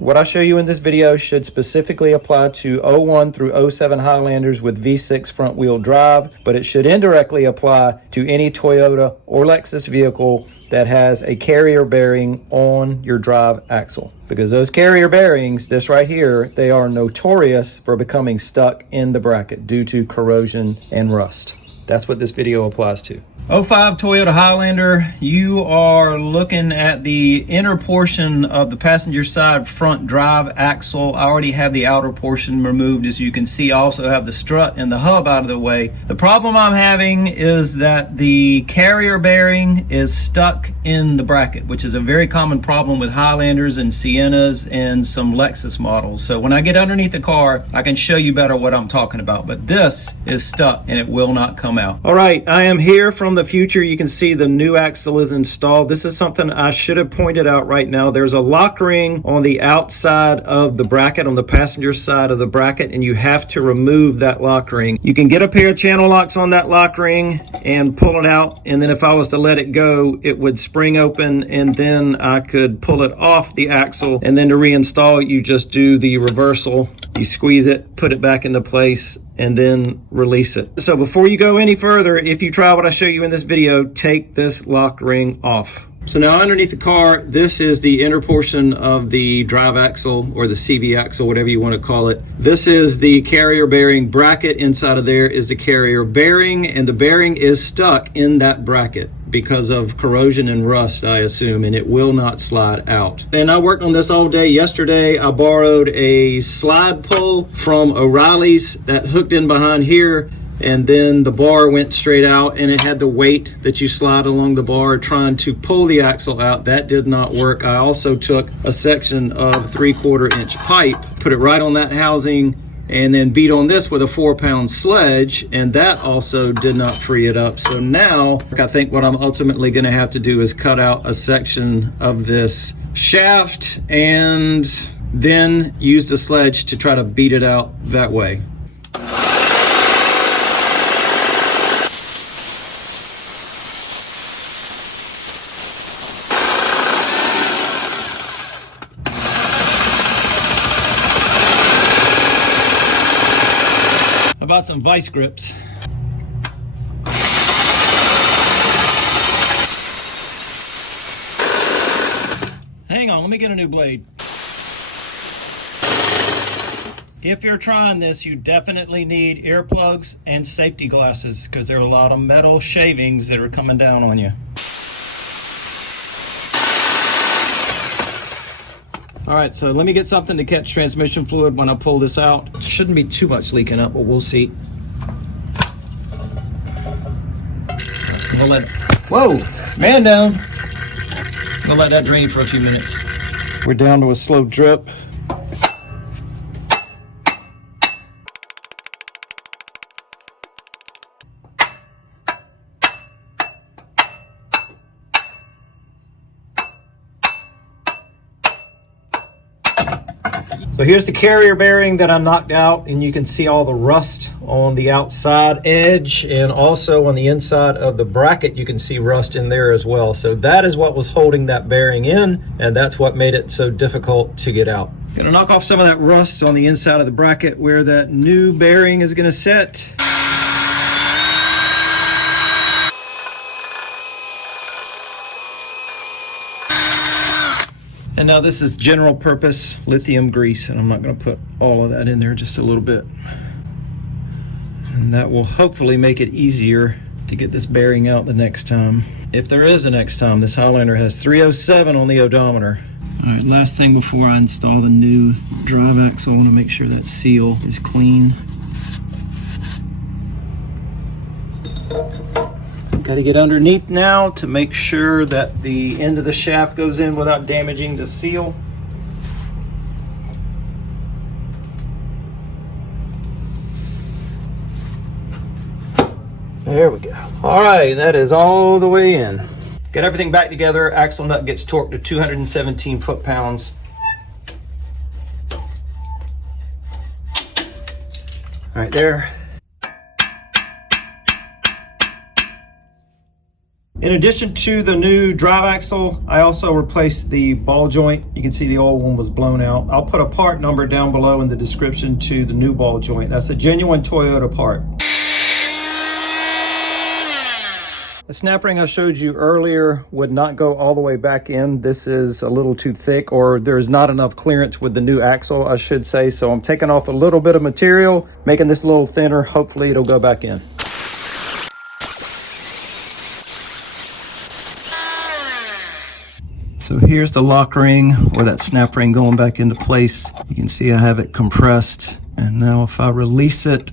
What I show you in this video should specifically apply to 01 through 07 Highlanders with V6 front wheel drive, but it should indirectly apply to any Toyota or Lexus vehicle that has a carrier bearing on your drive axle. Because those carrier bearings, this right here, they are notorious for becoming stuck in the bracket due to corrosion and rust. That's what this video applies to. 05 Toyota Highlander, you are looking at the inner portion of the passenger side front drive axle. I already have the outer portion removed. As you can see, I also have the strut and the hub out of the way. The problem I'm having is that the carrier bearing is stuck in the bracket, which is a very common problem with Highlanders and Siennas and some Lexus models. So when I get underneath the car, I can show you better what I'm talking about. But this is stuck and it will not come out. All right, I am here from the future. You can see the new axle is installed. This is something I should have pointed out right now. There's a lock ring on the outside of the bracket, on the passenger side of the bracket, and you have to remove that lock ring. You can get a pair of channel locks on that lock ring and pull it out, and then if I was to let it go, it would spring open, and then I could pull it off the axle, and then to reinstall it, you just do the reversal. You squeeze it, put it back into place, and then release it. So before you go any further, if you try what I show you in this video, take this lock ring off. So now underneath the car, this is the inner portion of the drive axle or the CV axle, whatever you want to call it. This is the carrier bearing bracket. Inside of there is the carrier bearing, and the bearing is stuck in that bracket because of corrosion and rust, I assume, and it will not slide out. And I worked on this all day yesterday. I borrowed a slide pull from O'Reilly's that hooked in behind here, and then the bar went straight out, and it had the weight that you slide along the bar trying to pull the axle out. That did not work. I also took a section of 3/4 inch pipe, put it right on that housing, and then beat on this with a 4-pound sledge, and that also did not free it up. So now I think what I'm ultimately going to have to do is cut out a section of this shaft and then use the sledge to try to beat it out that way. I bought some vice grips. Hang on, let me get a new blade. If you're trying this, you definitely need earplugs and safety glasses because there are a lot of metal shavings that are coming down on you. All right, so let me get something to catch transmission fluid when I pull this out. Shouldn't be too much leaking up, but we'll see. We'll let, whoa, man down. We'll let that drain for a few minutes. We're down to a slow drip. So here's the carrier bearing that I knocked out, and you can see all the rust on the outside edge, and also on the inside of the bracket you can see rust in there as well. So that is what was holding that bearing in, and that's what made it so difficult to get out. Gonna knock off some of that rust on the inside of the bracket where that new bearing is gonna sit. And now this is general purpose lithium grease, and I'm not going to put all of that in there, just a little bit. And that will hopefully make it easier to get this bearing out the next time. If there is a next time. This Highlander has 307 on the odometer. All right, last thing before I install the new drive axle, I want to make sure that seal is clean. Got to get underneath now to make sure that the end of the shaft goes in without damaging the seal. There we go. All right, that is all the way in. Get everything back together. Axle nut gets torqued to 217 foot-pounds. Right there. In addition to the new drive axle, I also replaced the ball joint. You can see the old one was blown out. I'll put a part number down below in the description to the new ball joint. That's a genuine Toyota part. The snap ring I showed you earlier would not go all the way back in. This is a little too thick, or there's not enough clearance with the new axle, I should say. So I'm taking off a little bit of material, making this a little thinner. Hopefully it'll go back in. So here's the lock ring, or that snap ring going back into place. You can see I have it compressed. And now if I release it,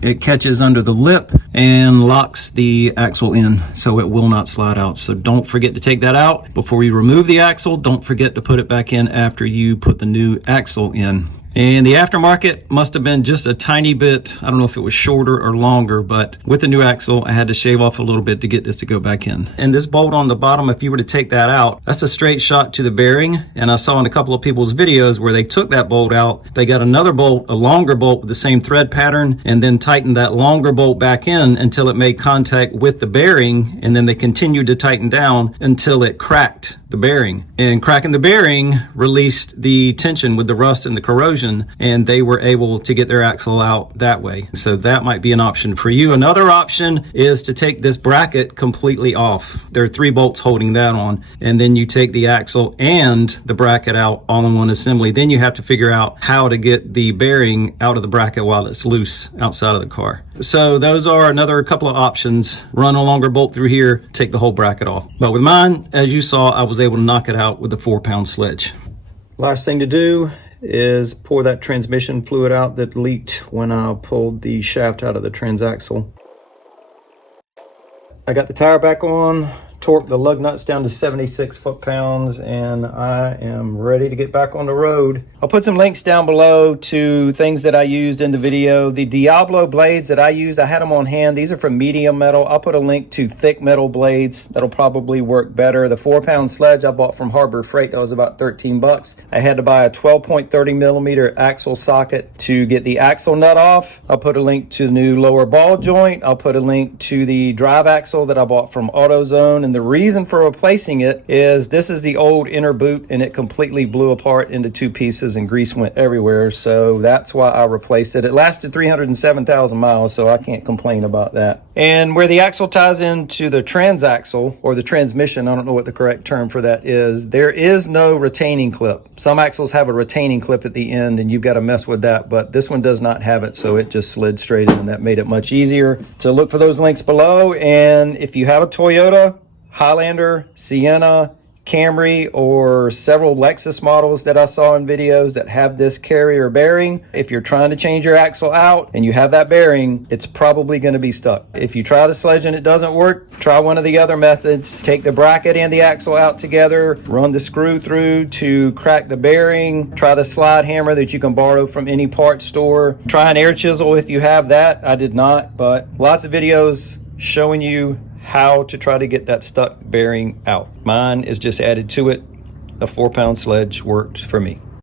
it catches under the lip and locks the axle in, so it will not slide out. So don't forget to take that out before you remove the axle. Don't forget to put it back in after you put the new axle in. And the aftermarket must have been just a tiny bit, I don't know if it was shorter or longer, but with the new axle, I had to shave off a little bit to get this to go back in. And this bolt on the bottom, if you were to take that out, that's a straight shot to the bearing. And I saw in a couple of people's videos where they took that bolt out, they got another bolt, a longer bolt with the same thread pattern, and then tightened that longer bolt back in until it made contact with the bearing. And then they continued to tighten down until it cracked the bearing. And cracking the bearing released the tension with the rust and the corrosion, and they were able to get their axle out that way. So that might be an option for you. Another option is to take this bracket completely off. There are 3 bolts holding that on, and then you take the axle and the bracket out all in one assembly. Then you have to figure out how to get the bearing out of the bracket while it's loose outside of the car. So those are another couple of options. Run a longer bolt through here, take the whole bracket off. But with mine, as you saw, I was able to knock it out with a 4-pound sledge. Last thing to do is pour that transmission fluid out that leaked when I pulled the shaft out of the transaxle. I got the tire back on, torqued the lug nuts down to 76 foot-pounds, and I am ready to get back on the road. I'll put some links down below to things that I used in the video. The Diablo blades that I used, I had them on hand. These are from medium metal. I'll put a link to thick metal blades. That'll probably work better. The 4-pound sledge I bought from Harbor Freight, that was about 13 bucks. I had to buy a 12.30 millimeter axle socket to get the axle nut off. I'll put a link to the new lower ball joint. I'll put a link to the drive axle that I bought from AutoZone. And the reason for replacing it is this is the old inner boot, and it completely blew apart into 2 pieces and grease went everywhere. So that's why I replaced it. It lasted 307,000 miles, so I can't complain about that. And where the axle ties into the transaxle, or the transmission, I don't know what the correct term for that is, there is no retaining clip. Some axles have a retaining clip at the end, and you've got to mess with that, but this one does not have it, so it just slid straight in, and that made it much easier. So look for those links below, and if you have a Toyota, Highlander, Sienna, Camry, or several Lexus models that I saw in videos that have this carrier bearing, if you're trying to change your axle out and you have that bearing, it's probably going to be stuck. If you try the sledge and it doesn't work, try one of the other methods. Take the bracket and the axle out together, run the screw through to crack the bearing, try the slide hammer that you can borrow from any parts store. Try an air chisel if you have that. I did not, but lots of videos showing you how to try to get that stuck bearing out. Mine is just added to it. A 4-pound sledge worked for me.